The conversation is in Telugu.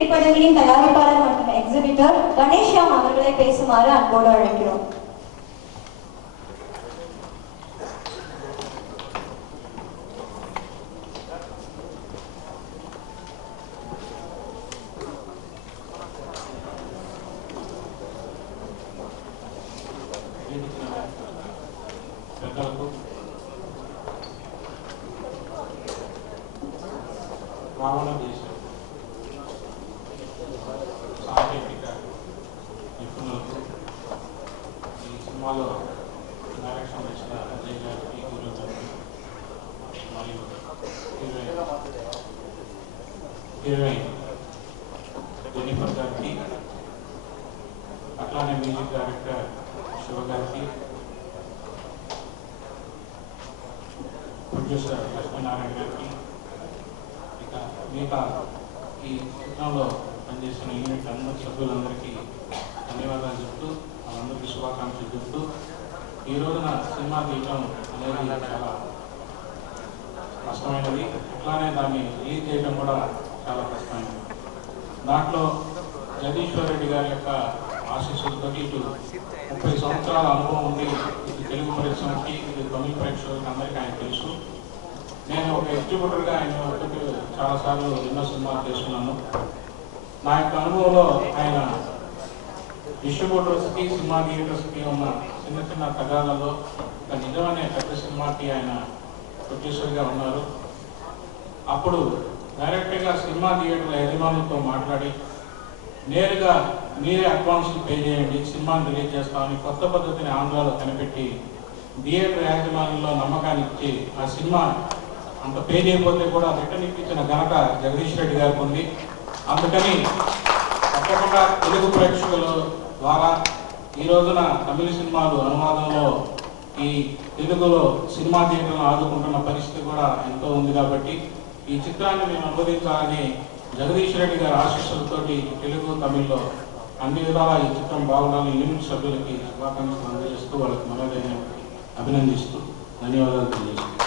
திரைப்படங்களின் தயாரிப்பாளர் மற்றும் எக்ஸிபிட்டர் கணேஷ்யாம் அவர்களை பேசுமாறு அன்போடு அழைக்கிறோம். రావణ దేశం సాంకేతిక నిపుణులకు ఈ సినిమాలో డైరెక్షన్ చేసిన అజయ్ గారికి హీరో గారికి మరియు హీరోయిన్ జెనిఫర్ గారికి అట్లానే మ్యూజిక్ డైరెక్టర్ శివ గారికి ప్రొడ్యూసర్ లక్ష్మీనారాయణ గారికి మిగతా ఈ చిత్రంలో పనిచేసిన యూనిట్ అందరి సభ్యులందరికీ ధన్యవాదాలు చెప్తూ వాళ్ళందరికీ శుభాకాంక్షలు చెప్తూ ఈ రోజున సినిమా తీయటం అనేది చాలా కష్టమైనది. అట్లానే దాన్ని రిలీజ్ చేయడం కూడా చాలా కష్టమైనది. దాంట్లో జగదీశ్వర్ రెడ్డి గారి యొక్క ఆశీస్సులతో ఇటు 30 సంవత్సరాల అనుభవం ఉంది. ఇటు తెలుగు పరిశ్రమకి ఇటు తమిళ ప్రేక్షకులకి అందరికీ ఆయన తెలుసు. నేను ఒక ఎగ్జిబ్యూటర్గా ఆయన వరకు చాలాసార్లు ఎన్నో సినిమాలు చేస్తున్నాను. నా యొక్క అనుభవంలో ఆయన డిస్ట్రిబ్యూటర్స్కి సినిమా థియేటర్స్కి ఉన్న చిన్న చిన్న తగాదాల్లో ఒక నిజమైన పెద్ద సినిమాకి ఆయన ప్రొడ్యూసర్గా ఉన్నారు. అప్పుడు డైరెక్ట్గా సినిమా థియేటర్ల యజమానులతో మాట్లాడి నేరుగా మీరే అడ్వాన్స్లు పే చేయండి, సినిమాని రిలీజ్ చేస్తామని కొత్త పద్ధతిని ఆంధ్రాలో కనిపెట్టి థియేటర్ యాజమాన్యంలో నమ్మకాన్ని ఇచ్చి ఆ సినిమా అంత పే చేయకపోతే కూడా రిటర్న్ ఇప్పించిన ఘనత జగదీష్ రెడ్డి గారికి ఉంది. అందుకని తప్పకుండా తెలుగు ప్రేక్షకుల ద్వారా ఈ రోజున తమిళ సినిమాలు అనువాదంలో ఈ తెలుగులో సినిమా థియేటర్లను ఆదుకుంటున్న పరిస్థితి కూడా ఎంతో ఉంది. కాబట్టి ఈ చిత్రాన్ని మేము అనువదించాలని జగదీష్ రెడ్డి గారి ఆశీస్సులతోటి తెలుగు తమిళ్లో అన్ని విధాలా ఈ చిత్రం బాగుండాలని యూనిట్ సభ్యులకి శుభాకాంక్షలు అందజేస్తూ వాళ్ళకి మనోదైన అభినందిస్తూ ధన్యవాదాలు తెలియజేస్తున్నాను.